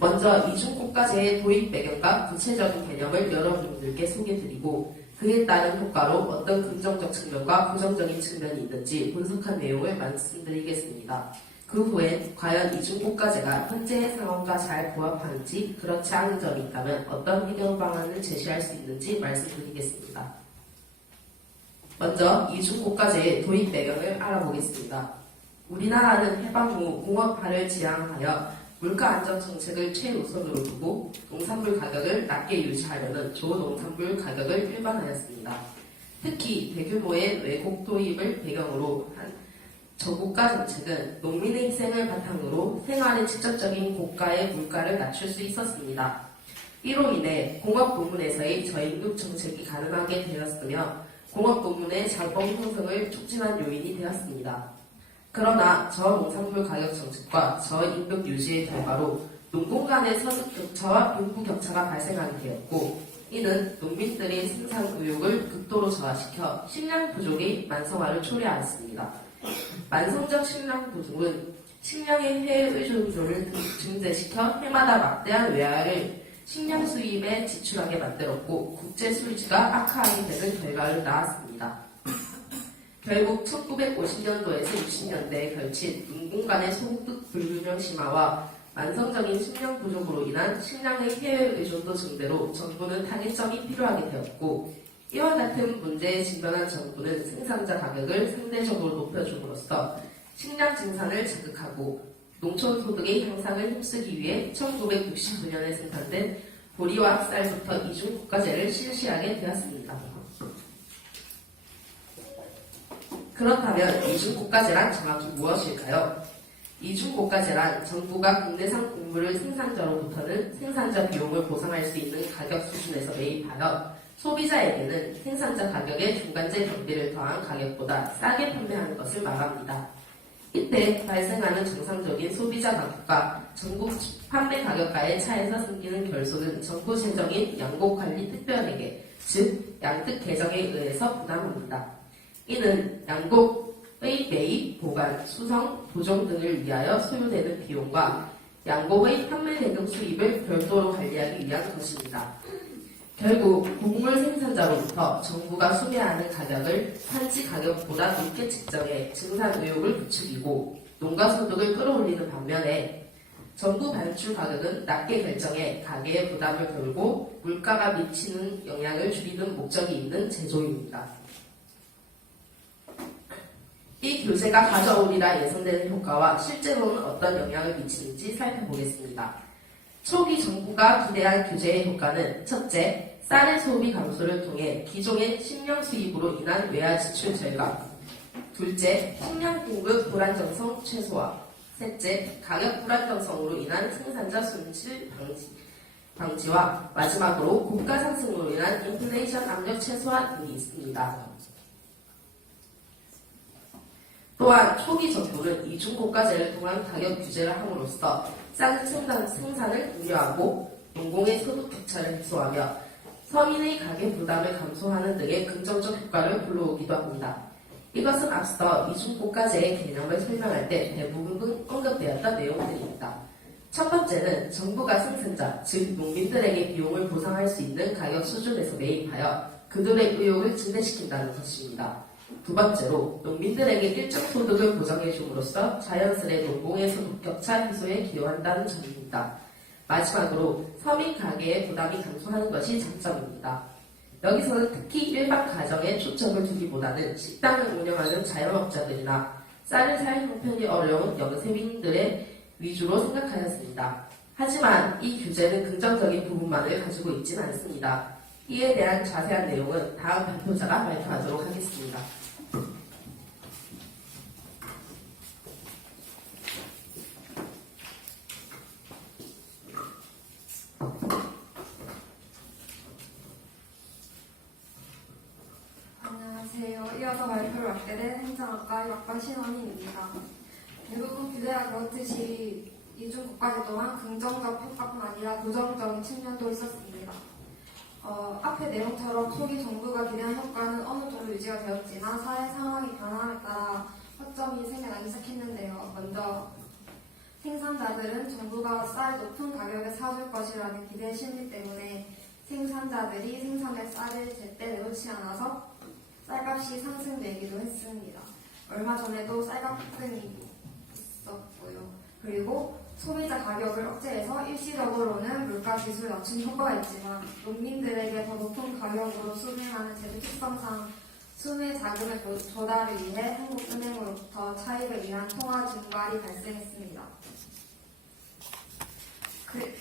먼저 이중국가제의 도입 배경과 구체적인 개념을 여러분들께 소개드리고 그에 따른 효과로 어떤 긍정적 측면과 부정적인 측면이 있는지 분석한 내용을 말씀드리겠습니다. 그 후엔 과연 이중국가제가 현재의 상황과 잘 부합하는지 그렇지 않은 점이 있다면 어떤 해결 방안을 제시할 수 있는지 말씀드리겠습니다. 먼저 이중국가제의 도입 배경을 알아보겠습니다. 우리나라는 해방 후 공업화를 지향하여 물가 안정 정책을 최우선으로 두고 농산물 가격을 낮게 유지하려는 조농산물 가격을 일반화했습니다. 특히 대규모의 외국 도입을 배경으로 한 저국가 정책은 농민의 희생을 바탕으로 생활의 직접적인 고가의 물가를 낮출 수 있었습니다. 이로 인해 공업 부문에서의 저임금 정책이 가능하게 되었으며 공업 부문의 자본 형성을 촉진한 요인이 되었습니다. 그러나 저농산물 가격 정책과 저임금 유지의 결과로 농공 간의 서적 격차와 빈부 격차가 발생하게 되었고 이는 농민들의 생산 의욕을 극도로 저하시켜 식량 부족의 만성화를 초래하였습니다. 만성적 식량 부족은 식량의 해외 의존도를 증대시켜 해마다 막대한 외화를 식량 수입에 지출하게 만들었고 국제 수지가 악화하게 되는 결과를 낳았습니다. 결국 1950년도에서 60년대에 걸친 농공 간의 소득 불균형 심화와 만성적인 식량 부족으로 인한 식량의 해외 의존도 증대로 정부는 타겟점이 필요하게 되었고 이와 같은 문제에 직면한 정부는 생산자 가격을 상대적으로 높여줌으로써 식량 생산을 자극하고 농촌 소득의 향상을 힘쓰기 위해 1969년에 생산된 보리와 쌀부터 이중국가제를 실시하게 되었습니다. 그렇다면 이중국가제란 정확히 무엇일까요? 이중국가제란 정부가 국내산 곡물을 생산자로부터는 생산자 비용을 보상할 수 있는 가격 수준에서 매입하여 소비자에게는 생산자 가격의 중간재 경비를 더한 가격보다 싸게 판매하는 것을 말합니다. 이때 발생하는 정상적인 소비자 가격과 전국 판매 가격과의 차에서 생기는 결손은 정부 재정인 양곡관리특별회계, 즉 양특 개정에 의해서 부담합니다. 이는 양곡의 매입, 보관, 수성, 보존 등을 위하여 소요되는 비용과 양곡의 판매 대금 수입을 별도로 관리하기 위한 것입니다. 결국 곡물 생산자로부터 정부가 수매하는 가격을 산지 가격보다 높게 책정해 생산 의욕을 부추기고 농가 소득을 끌어올리는 반면에 정부 반출 가격은 낮게 결정해 가계의 부담을 덜고 물가가 미치는 영향을 줄이는 목적이 있는 제도입니다. 이 규제가 가져오리라 예상되는 효과와 실제로는 어떤 영향을 미치는지 살펴보겠습니다. 초기 정부가 기대한 규제의 효과는 첫째, 쌀의 소비 감소를 통해 기존의 식량 수입으로 인한 외화 지출 절감, 둘째, 식량 공급 불안정성 최소화, 셋째, 가격 불안정성으로 인한 생산자 손실 방지와 마지막으로 고가 상승으로 인한 인플레이션 압력 최소화 등이 있습니다. 또한 초기 정부는 이중고가제를 통한 가격 규제를 함으로써 쌀 생산을 독려하고 농공의 소득 격차를 해소하며 서민의 가계 부담을 감소하는 등의 긍정적 효과를 불러오기도 합니다. 이것은 앞서 이중고가제의 개념을 설명할 때 대부분 언급되었던 내용들입니다. 첫 번째는 정부가 생산자, 즉 농민들에게 비용을 보상할 수 있는 가격 수준에서 매입하여 그들의 의욕을 증대시킨다는 것입니다. 두 번째로 농민들에게 일정 소득을 보장해 줌으로써 자연스레 농공의 소득 격차 해소에 기여한다는 점입니다. 마지막으로 서민 가계의 부담이 감소하는 것이 장점입니다. 여기서는 특히 일반 가정에 초점을 두기보다는 식당을 운영하는 자영업자들이나 쌀을 살 형편이 어려운 영세민들의 위주로 생각하였습니다. 하지만 이 규제는 긍정적인 부분만을 가지고 있지는 않습니다. 이에 대한 자세한 내용은 다음 발표자가 발표하도록 하겠습니다. 안녕하세요. 이어서 발표를 맡게 된 행정학과 1학번 신원희입니다. 대부분 규제가 그렇듯이 이중국가제 또한 긍정적 효과뿐 아니라 부정적인 측면도 있었습니다. 앞의 내용처럼 초기 정부가 기대한 효과는 어느 정도 유지가 되었지만 사회 상황이 변함에 따라 허점이 생겨나기 시작했는데요. 먼저 생산자들은 정부가 쌀 높은 가격에 사줄 것이라는 기대 심리 때문에 생산자들이 생산된 쌀을 제때 내놓지 않아서 쌀값이 상승되기도 했습니다. 얼마 전에도 쌀값 급등이 있었고요. 그리고 소비자 가격을 억제해서 일시적으로는 물가 지수를 낮춘 효과가 있지만 농민들에게 더 높은 가격으로 수매하는 제도 특성상 수매 자금의 조달을 위해 한국은행으로부터 차입을 위한 통화 증발이 발생했습니다.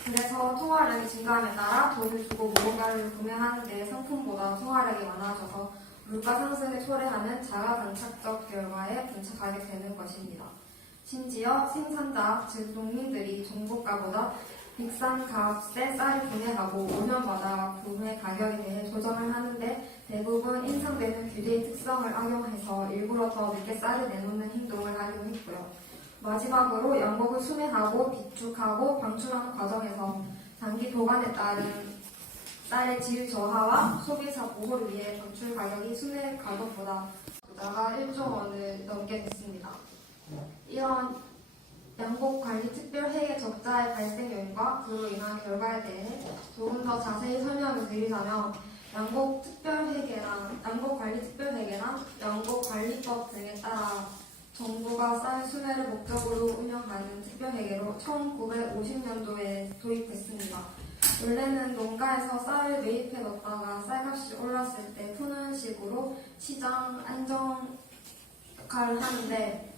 그래서 통화량이 증가함에 따라 돈을 주고 무언가를 구매하는 데 상품보다 통화량이 많아져서 물가 상승을 초래하는 자가당착적 결과에 봉착하게 되는 것입니다. 심지어 생산자, 즉 농민들이 정보가보다 비싼 값에 쌀을 구매하고 5년마다 구매 가격에 대해 조정을 하는데 대부분 인상되는 규제의 특성을 악용해서 일부러 더 늦게 쌀을 내놓는 행동을 하기도 했고요. 마지막으로 양곡을 수매하고 비축하고 방출하는 과정에서 장기 보관에 따른 쌀의 질 저하와 소비자 보호를 위해 방출 가격이 수매 가격보다 투자가 1조 원을 넘게 됐습니다. 이런 양곡 관리 특별회계 적자의 발생 요인과 그로 인한 결과에 대해 조금 더 자세히 설명을 드리자면 양곡 관리 특별회계나 양곡 관리법 등에 따라 정부가 쌀 수매를 목적으로 운영하는 특별회계로 1950년도에 도입됐습니다. 원래는 농가에서 쌀을 매입해 뒀다가 쌀값이 올랐을 때 푸는 식으로 시장 안정 역할을 하는데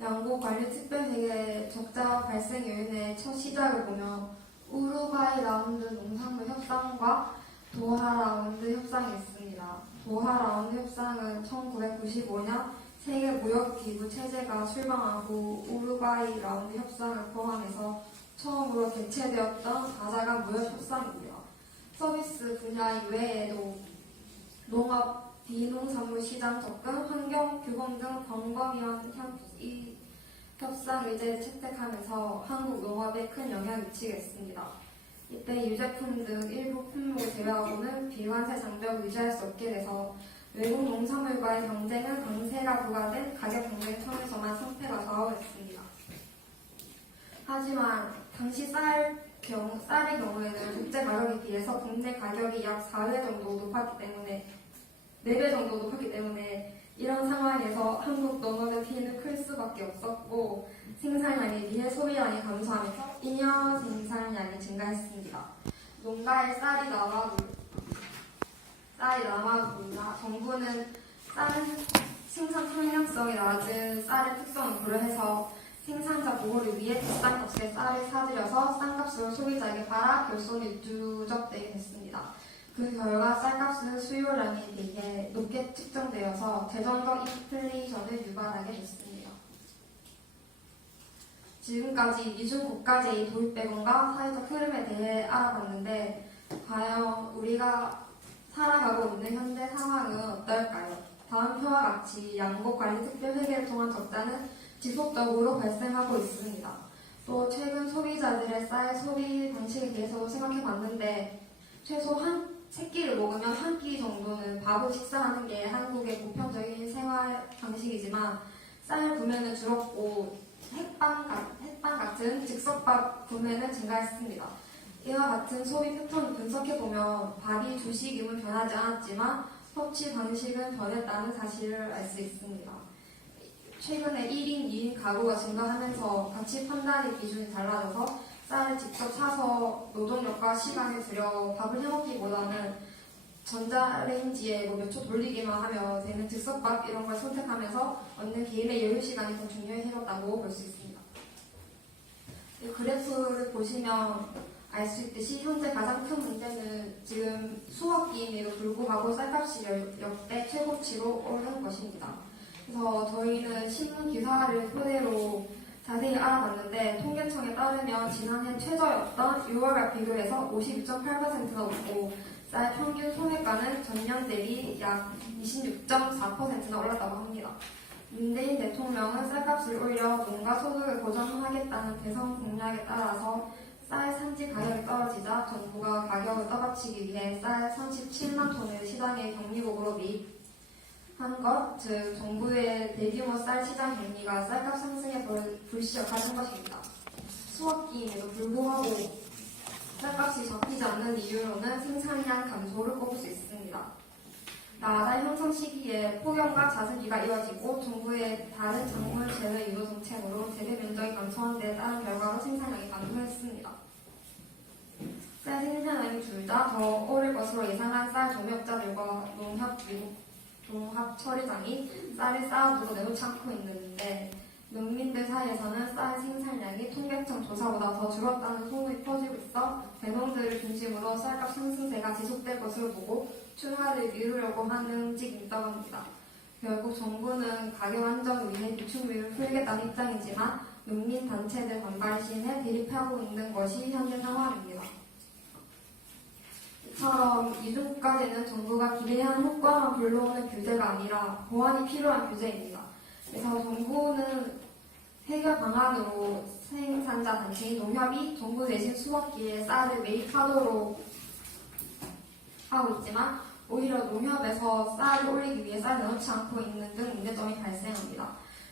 양곡관리특별회계 적자 발생 요인의 첫 시작을 보면 우루과이 라운드 농산물 협상과 도하 라운드 협상이 있습니다. 도하 라운드 협상은 1995년 세계무역기구 체제가 출범하고 우루과이 라운드 협상을 포함해서 처음으로 개최되었던 다자간 무역 협상이고요. 서비스 분야 이외에도 농업, 비농산물 시장 접근, 환경, 규범 등 광범위한 협상 의제를 채택하면서 한국 농업에 큰 영향을 미치겠습니다. 이때 유제품 등 일부 품목을 제외하고는 비관세 장벽을 유지할 수 없게 돼서 외국 농산물과의 경쟁은 강세가 부과된 가격 경쟁 선에서만 상태가 좌우했습니다. 하지만 당시 쌀의 경우에는 국제 가격에 비해서 국내 가격이 약 4배 정도 높았기 때문에 4배 정도 높았기 때문에 이런 상황에서 한국 농업의 피해는 클 수밖에 없었고 생산량에 비해 소비량이 감소하면서 잉여 생산량이 증가했습니다. 농가에 쌀이 남아도나 정부는 생산 탄력성이 낮은 쌀의 특성을 고려해서 생산자 보호를 위해 비싼 값에 쌀을 사들여서 싼 값으로 소비자에게 팔아 결손이 누적되게 됐습니다. 그 결과 쌀값은 수요량에 비해 높게 측정되어서 대전적 인플레이션을 유발하게 됐습니다. 지금까지 이중 고가제의 도입 배경과 사회적 흐름에 대해 알아봤는데 과연 우리가 살아가고 있는 현재 상황은 어떨까요? 다음 표와 같이 양곡관리특별회계를 통한 적자는 지속적으로 발생하고 있습니다. 또 최근 소비자들의 쌀 소비 방식에 대해서도 생각해봤는데 최소 세 끼를 먹으면 한 끼 정도는 밥을 식사하는 게 한국의 보편적인 생활 방식이지만 쌀 구매는 줄었고 햇반 같은 즉석밥 구매는 증가했습니다. 이와 같은 소비 패턴을 분석해보면 밥이 주식임은 변하지 않았지만 섭취 방식은 변했다는 사실을 알 수 있습니다. 최근에 1인, 2인 가구가 증가하면서 가치 판단의 기준이 달라져서 쌀을 직접 사서 노동력과 시간을 들여 밥을 해먹기보다는 전자레인지에 몇 초 돌리기만 하면 되는 즉석밥 이런 걸 선택하면서 얻는 개인의 여유 시간이 더 중요해졌다고 볼 수 있습니다. 이 그래프를 보시면 알 수 있듯이 현재 가장 큰 문제는 지금 수학기임에도 불구하고 쌀값이 역대 최고치로 오른 것입니다. 그래서 저희는 신문 기사를 토대로 자세히 알아봤는데 통계청에 따르면 지난해 최저였던 6월과 비교해서 52.8%가 높고 쌀 평균 소매가는 전년 대비 약 26.4%나 올랐다고 합니다. 문재인 대통령은 쌀값을 올려 농가 소득을 고정하겠다는 대선 공약에 따라서 쌀 산지 가격이 떨어지자 정부가 가격을 떠받치기 위해 쌀 37만 톤을 시장에 경리국으로 매입한 것, 즉 정부의 대규모 쌀 시장 격리가 쌀값 상승에 불시착하는 것입니다. 수확기임에도 불구하고 쌀값이 잡히지 않는 이유로는 생산량 감소를 꼽을 수 있습니다. 나아가 형성 시기에 폭염과 자승기가 이어지고 정부의 다른 작물 재배 유도 정책으로 재배 면적이 감소한 데 따른 결과로 생산량이 감소했습니다. 쌀 생산량이 줄자 더 오를 것으로 예상한 쌀 종업자들과 농협 처리장이 쌀을 쌓아두고 내놓지 않고 있는데 농민들 사이에서는 쌀 생산량이 통계청 조사보다 더 줄었다는 소문이 퍼지고 있어 대농들을 중심으로 쌀값 상승세가 지속될 것으로 보고 출하를 미루려고 하는 측이 있다고 합니다. 결국 정부는 가격 안정을 위해 비축비를 풀겠다는 입장이지만 농민 단체들 반발 시에 대립하고 있는 것이 현재 상황입니다. 이처럼 이중국가제는 정부가 기대한 효과만 불러오는 규제가 아니라 보완이 필요한 규제입니다. 그래서 정부는 해결 방안으로 생산자 단체인 농협이 정부 대신 수확기에 쌀을 매입하도록 하고 있지만 오히려 농협에서 쌀을 올리기 위해 쌀을 넣지 않고 있는 등 문제점이 발생합니다.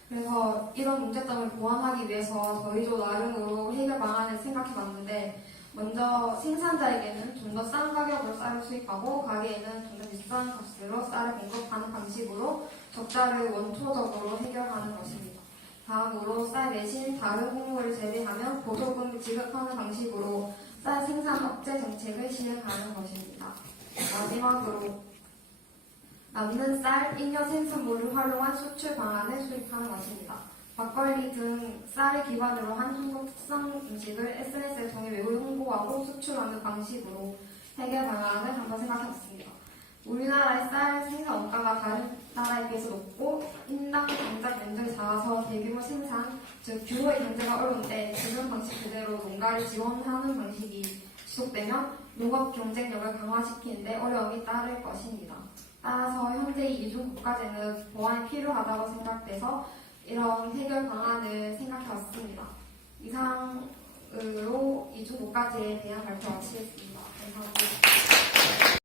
그래서 이런 문제점을 보완하기 위해서 저희도 나름으로 해결 방안을 생각해봤는데 먼저 생산자에게는 좀 더 싼 가격으로 쌀을 수입하고 가게에는 좀 더 비싼 값으로 쌀을 공급하는 방식으로 적자를 원초적으로 해결하는 것입니다. 다음으로 쌀 대신 다른 곡물을 재배하면 보조금을 지급하는 방식으로 쌀 생산 억제 정책을 시행하는 것입니다. 마지막으로 남는 쌀, 잉여 생산물을 활용한 수출 방안을 수립하는 것입니다. 막걸리 등 쌀을 기반으로 한 한국 특성 음식을 SNS를 통해 외부에 홍보하고 수출하는 방식으로 해결 방안을 한번 생각해봤습니다. 우리나라의 쌀 생산 원가가 다른 나라에 비해서 높고 인당 경작 면적이 작아서 대규모 생산, 즉 규모의 경제가 어려운데 지금 방식 그대로 농가를 지원하는 방식이 지속되면 농업 경쟁력을 강화시키는 데 어려움이 따를 것입니다. 따라서 현재의 이중국가제는 보완이 필요하다고 생각돼서 이런 해결 방안을 생각해왔습니다. 이상으로 이중국가제에 대한 발표 마치겠습니다. 감사합니다.